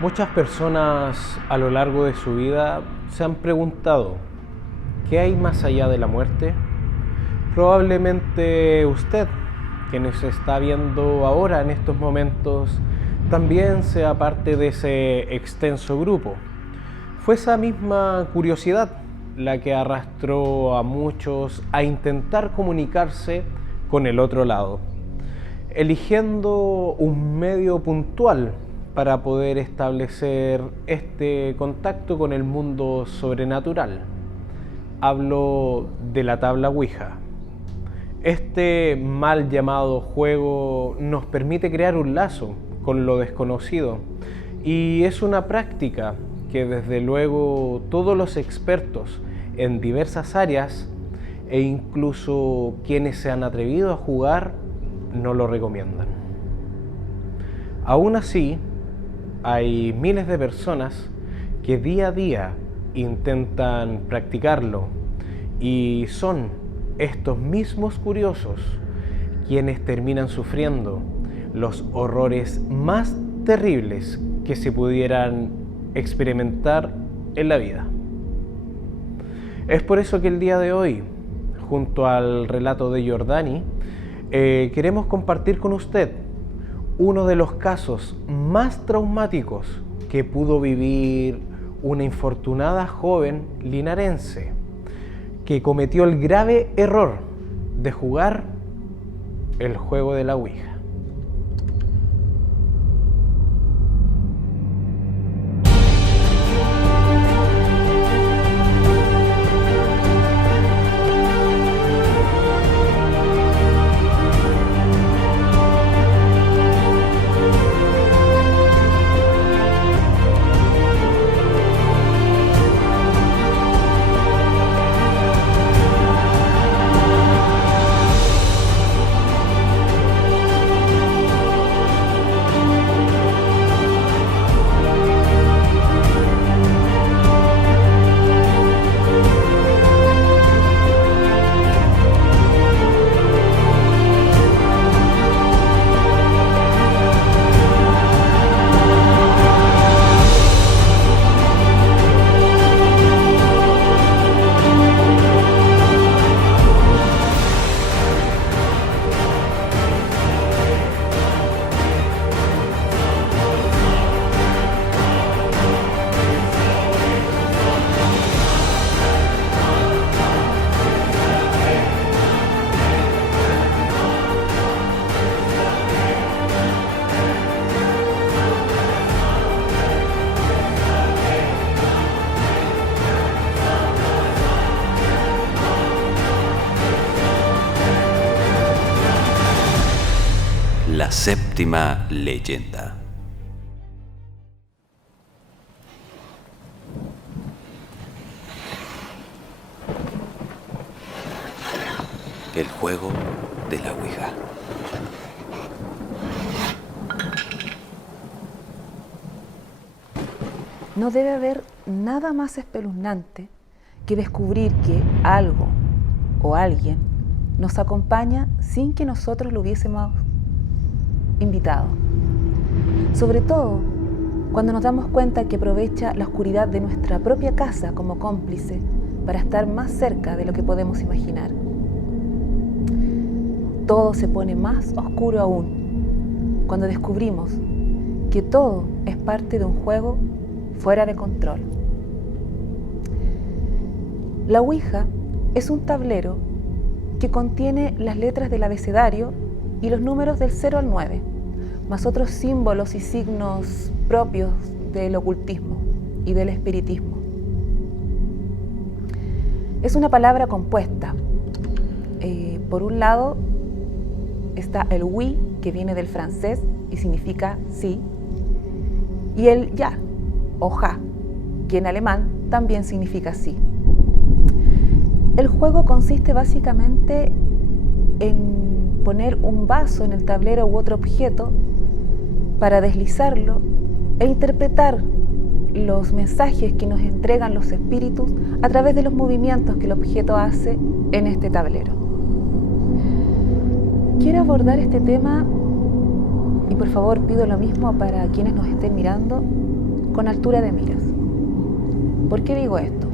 Muchas personas a lo largo de su vida se han preguntado, ¿qué hay más allá de la muerte? Probablemente usted, que nos está viendo ahora en estos momentos, también sea parte de ese extenso grupo. Fue esa misma curiosidad la que arrastró a muchos a intentar comunicarse con el otro lado, eligiendo un medio puntual para poder establecer este contacto con el mundo sobrenatural. Hablo de la tabla Ouija. Este mal llamado juego nos permite crear un lazo con lo desconocido y es una práctica que desde luego todos los expertos en diversas áreas e incluso quienes se han atrevido a jugar no lo recomiendan. Aún así, hay miles de personas que día a día intentan practicarlo y son estos mismos curiosos quienes terminan sufriendo los horrores más terribles que se pudieran experimentar en la vida. Es por eso que el día de hoy, junto al relato de Jordani, queremos compartir con usted uno de los casos más traumáticos que pudo vivir una infortunada joven linarense que cometió el grave error de jugar el juego de la Ouija. La séptima leyenda. El juego de la Ouija. No debe haber nada más espeluznante que descubrir que algo o alguien nos acompaña sin que nosotros lo hubiésemos invitado. Sobre todo cuando nos damos cuenta que aprovecha la oscuridad de nuestra propia casa como cómplice para estar más cerca de lo que podemos imaginar. Todo se pone más oscuro aún cuando descubrimos que todo es parte de un juego fuera de control. La Ouija es un tablero que contiene las letras del abecedario y los números del 0 al 9, más otros símbolos y signos propios del ocultismo y del espiritismo. Es una palabra compuesta. Por un lado está el oui, que viene del francés y significa sí, y el ya o ja, que en alemán también significa sí. El juego consiste básicamente en poner un vaso en el tablero u otro objeto para deslizarlo e interpretar los mensajes que nos entregan los espíritus a través de los movimientos que el objeto hace en este tablero. Quiero abordar este tema y por favor pido lo mismo para quienes nos estén mirando, con altura de miras. ¿Por qué digo esto?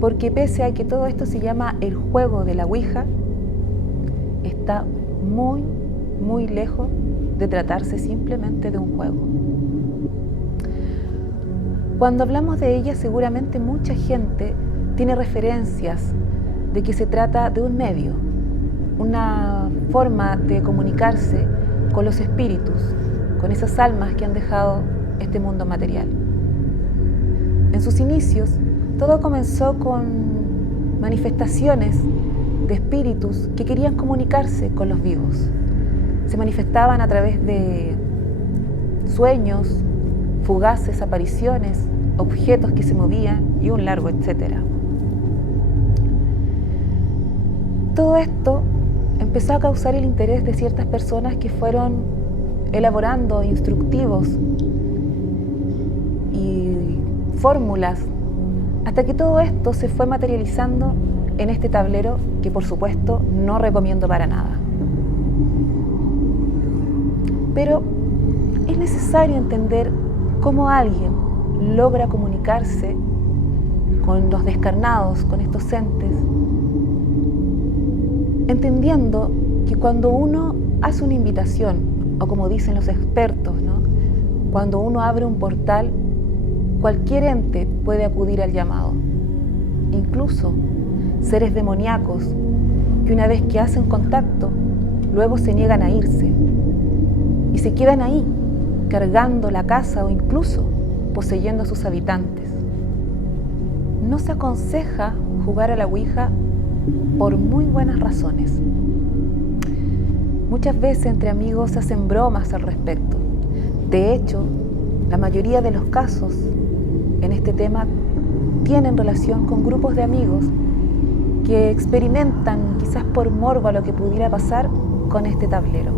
Porque pese a que todo esto se llama el juego de la Ouija, está muy, muy lejos de tratarse simplemente de un juego. Cuando hablamos de ella, seguramente mucha gente tiene referencias de que se trata de un medio, una forma de comunicarse con los espíritus, con esas almas que han dejado este mundo material. En sus inicios, todo comenzó con manifestaciones de espíritus que querían comunicarse con los vivos. Se manifestaban a través de sueños, fugaces apariciones, objetos que se movían y un largo etcétera. Todo esto empezó a causar el interés de ciertas personas que fueron elaborando instructivos y fórmulas hasta que todo esto se fue materializando en este tablero que por supuesto no recomiendo para nada. Pero es necesario entender cómo alguien logra comunicarse con los descarnados, con estos entes, entendiendo que cuando uno hace una invitación, o como dicen los expertos, ¿no? Cuando uno abre un portal, cualquier ente puede acudir al llamado, incluso seres demoníacos que una vez que hacen contacto, luego se niegan a irse y se quedan ahí, cargando la casa o incluso poseyendo a sus habitantes. No se aconseja jugar a la Ouija por muy buenas razones. Muchas veces entre amigos se hacen bromas al respecto. De hecho, la mayoría de los casos en este tema tienen relación con grupos de amigos que experimentan, quizás por morbo a lo que pudiera pasar con este tablero.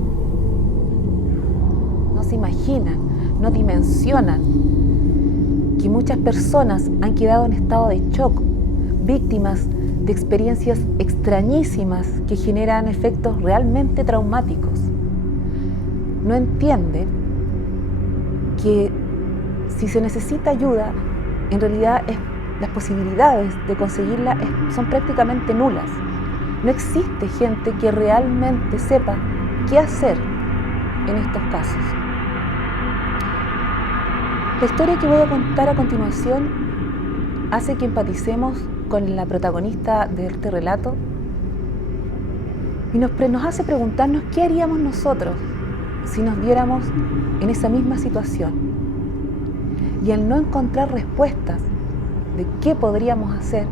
No se imaginan, no dimensionan que muchas personas han quedado en estado de shock, víctimas de experiencias extrañísimas que generan efectos realmente traumáticos. No entiende que si se necesita ayuda, en realidad las posibilidades de conseguirla son prácticamente nulas. No existe gente que realmente sepa qué hacer en estos casos. La historia que voy a contar a continuación hace que empaticemos con la protagonista de este relato y nos hace preguntarnos qué haríamos nosotros si nos viéramos en esa misma situación. Y al no encontrar respuestas de qué podríamos hacer,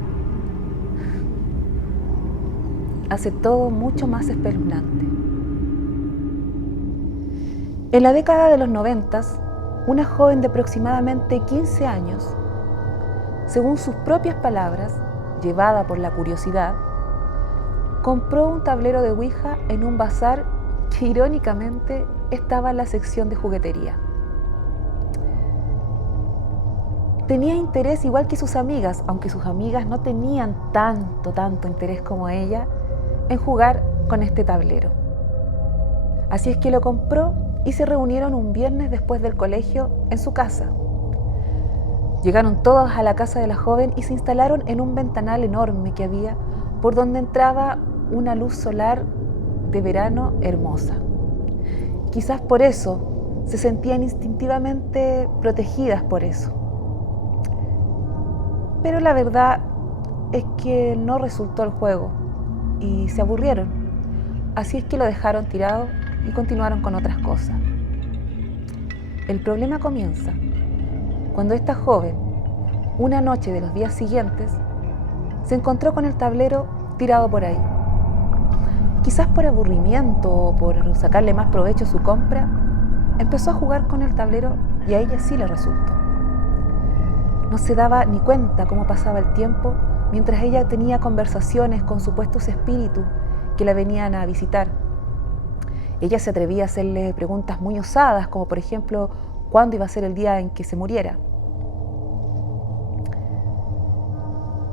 hace todo mucho más espeluznante. En la década de los 90, una joven de aproximadamente 15 años, según sus propias palabras, llevada por la curiosidad, compró un tablero de Ouija en un bazar que irónicamente estaba en la sección de juguetería. Tenía interés igual que sus amigas, aunque sus amigas no tenían tanto interés como ella en jugar con este tablero. Así es que lo compró y se reunieron un viernes después del colegio en su casa. Llegaron todos a la casa de la joven y se instalaron en un ventanal enorme que había por donde entraba una luz solar de verano hermosa. Quizás por eso se sentían instintivamente protegidas por eso. Pero la verdad es que no resultó el juego y se aburrieron. Así es que lo dejaron tirado y continuaron con otras cosas. El problema comienza cuando esta joven, una noche de los días siguientes, se encontró con el tablero tirado por ahí. Quizás por aburrimiento o por sacarle más provecho a su compra, empezó a jugar con el tablero y a ella sí le resultó. No se daba ni cuenta cómo pasaba el tiempo mientras ella tenía conversaciones con supuestos espíritus que la venían a visitar. Ella se atrevía a hacerle preguntas muy osadas, como por ejemplo, ¿cuándo iba a ser el día en que se muriera?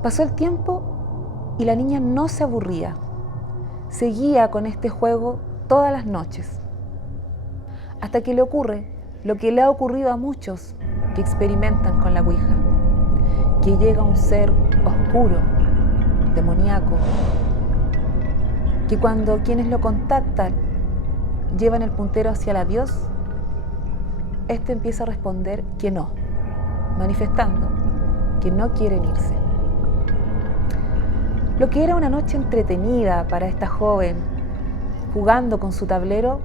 Pasó el tiempo y la niña no se aburría. Seguía con este juego todas las noches. Hasta que le ocurre lo que le ha ocurrido a muchos que experimentan con la Ouija, que llega un ser oscuro, demoníaco, que cuando quienes lo contactan llevan el puntero hacia la Dios, este empieza a responder que no, manifestando que no quieren irse. Lo que era una noche entretenida para esta joven, jugando con su tablero,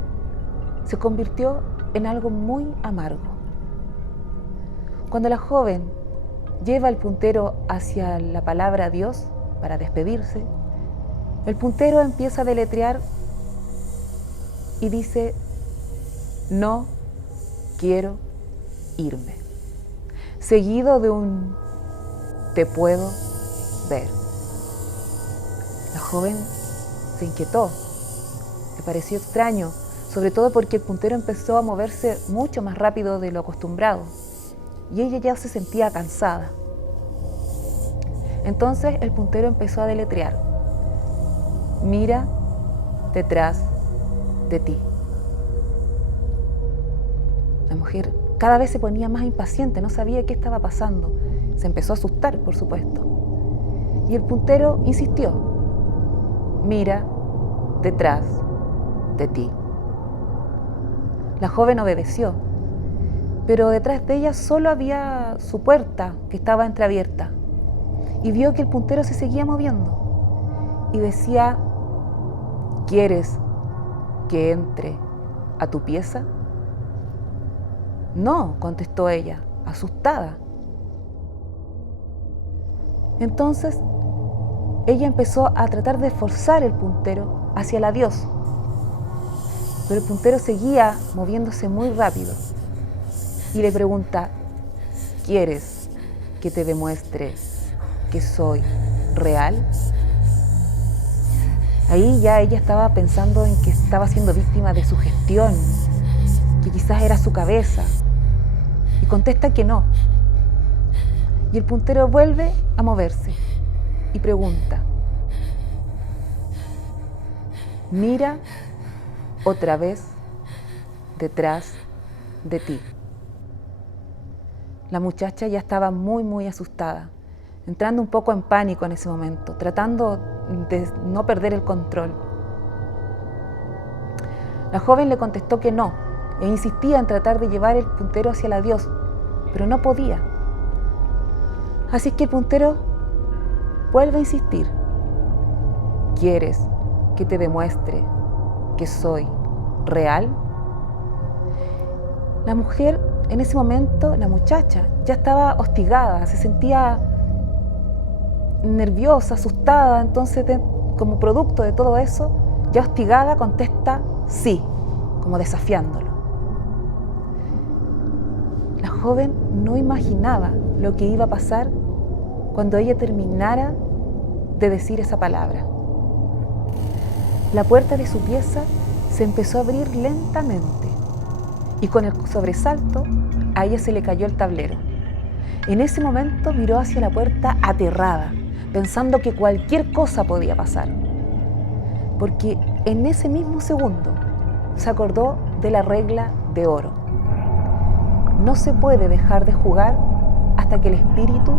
se convirtió en algo muy amargo. Cuando la joven lleva el puntero hacia la palabra Dios para despedirse, el puntero empieza a deletrear y dice: no quiero irme, seguido de un te puedo ver. La joven se inquietó, le pareció extraño, sobre todo porque el puntero empezó a moverse mucho más rápido de lo acostumbrado y ella ya se sentía cansada. Entonces el puntero empezó a deletrear: mira detrás de ti. La mujer cada vez se ponía más impaciente, no sabía qué estaba pasando. Se empezó a asustar, por supuesto. Y el puntero insistió: mira detrás de ti. La joven obedeció, pero detrás de ella solo había su puerta, que estaba entreabierta, y vio que el puntero se seguía moviendo y decía: ¿quieres que entre a tu pieza? No, contestó ella, asustada. Entonces ella empezó a tratar de forzar el puntero hacia la Dios, pero el puntero seguía moviéndose muy rápido y le pregunta: ¿quieres que te demuestre que soy real? Ahí ya ella estaba pensando en que estaba siendo víctima de sugestión, que quizás era su cabeza, y contesta que no. Y el puntero vuelve a moverse y pregunta: mira otra vez detrás de ti. La muchacha ya estaba muy asustada, entrando un poco en pánico en ese momento, tratando de no perder el control. La joven le contestó que no, e insistía en tratar de llevar el puntero hacia la Dios, pero no podía. Así que el puntero vuelve a insistir: ¿quieres que te demuestre que soy real? La mujer, en ese momento, la muchacha, ya estaba hostigada, se sentía nerviosa, asustada. Entonces, como producto de todo eso, ya hostigada, contesta sí, como desafiándolo. La joven no imaginaba lo que iba a pasar cuando ella terminara de decir esa palabra. La puerta de su pieza se empezó a abrir lentamente y con el sobresalto a ella se le cayó el tablero. En ese momento miró hacia la puerta aterrada, pensando que cualquier cosa podía pasar, porque en ese mismo segundo se acordó de la regla de oro: no se puede dejar de jugar hasta que el espíritu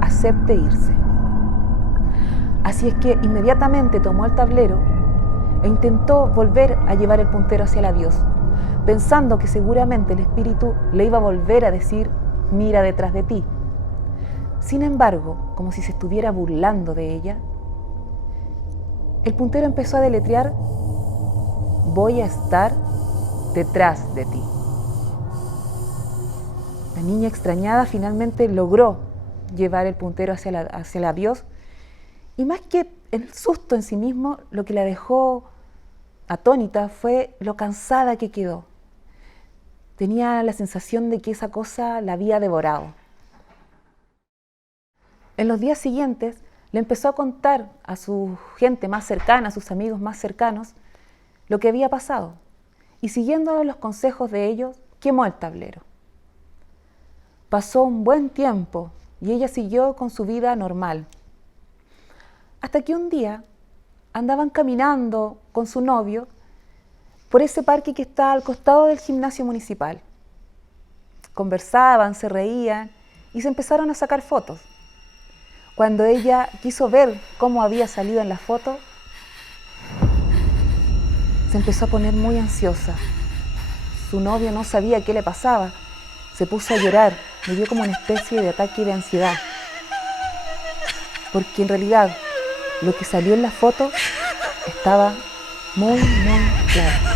acepte irse. Así es que inmediatamente tomó el tablero e intentó volver a llevar el puntero hacia la Dios, pensando que seguramente el espíritu le iba a volver a decir: mira detrás de ti. Sin embargo, como si se estuviera burlando de ella, el puntero empezó a deletrear: voy a estar detrás de ti. La niña, extrañada, finalmente logró llevar el puntero hacia la Dios, y más que el susto en sí mismo, lo que la dejó atónita fue lo cansada que quedó. Tenía la sensación de que esa cosa la había devorado. En los días siguientes le empezó a contar a su gente más cercana, a sus amigos más cercanos, lo que había pasado, y siguiendo los consejos de ellos, quemó el tablero. Pasó un buen tiempo y ella siguió con su vida normal, hasta que un día andaban caminando con su novio por ese parque que está al costado del gimnasio municipal. conversaban, se reían y se empezaron a sacar fotos. Cuando ella quiso ver cómo había salido en la foto, se empezó a poner muy ansiosa. Su novio no sabía qué le pasaba. Se puso a llorar, le dio como una especie de ataque de ansiedad. Porque en realidad lo que salió en la foto estaba muy claro.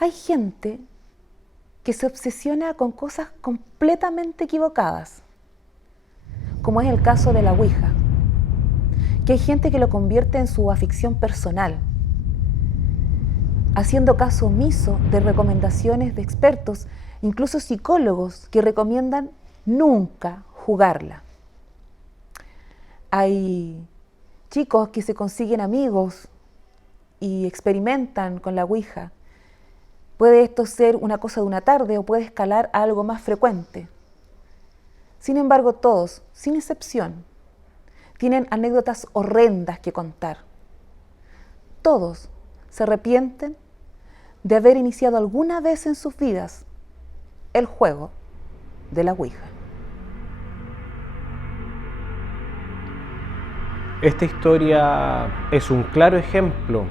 Hay gente que se obsesiona con cosas completamente equivocadas, como es el caso de la Ouija, que hay gente que lo convierte en su afición personal, haciendo caso omiso de recomendaciones de expertos, incluso psicólogos, que recomiendan nunca jugarla. Hay chicos que se consiguen amigos y experimentan con la Ouija. Puede esto ser una cosa de una tarde o puede escalar a algo más frecuente. Sin embargo, todos, sin excepción, tienen anécdotas horrendas que contar. Todos se arrepienten de haber iniciado alguna vez en sus vidas el juego de la Ouija. Esta historia es un claro ejemplo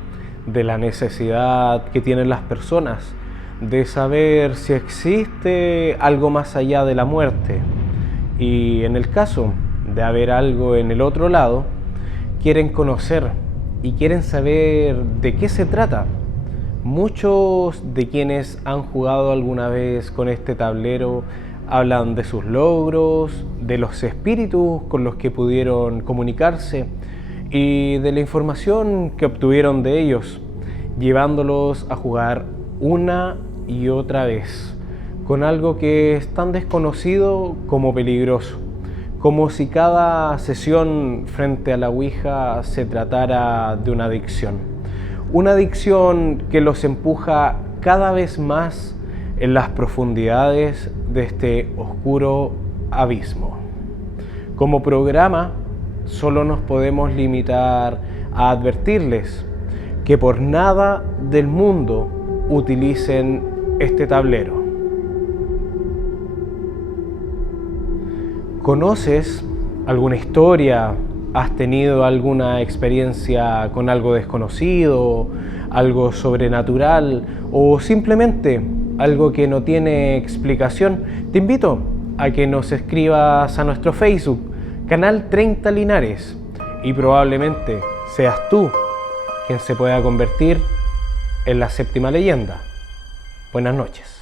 de la necesidad que tienen las personas de saber si existe algo más allá de la muerte. Y en el caso de haber algo en el otro lado, quieren conocer y quieren saber de qué se trata. Muchos de quienes han jugado alguna vez con este tablero hablan de sus logros, de los espíritus con los que pudieron comunicarse y de la información que obtuvieron de ellos, llevándolos a jugar una y otra vez con algo que es tan desconocido como peligroso, como si cada sesión frente a la Ouija se tratara de una adicción que los empuja cada vez más en las profundidades de este oscuro abismo. Como programa, solo nos podemos limitar a advertirles que por nada del mundo utilicen este tablero. ¿Conoces alguna historia? ¿Has tenido alguna experiencia con algo desconocido, algo sobrenatural o simplemente algo que no tiene explicación? Te invito a que nos escribas a nuestro Facebook, Canal 30 Linares, y probablemente seas tú quien se pueda convertir en la séptima leyenda. Buenas noches.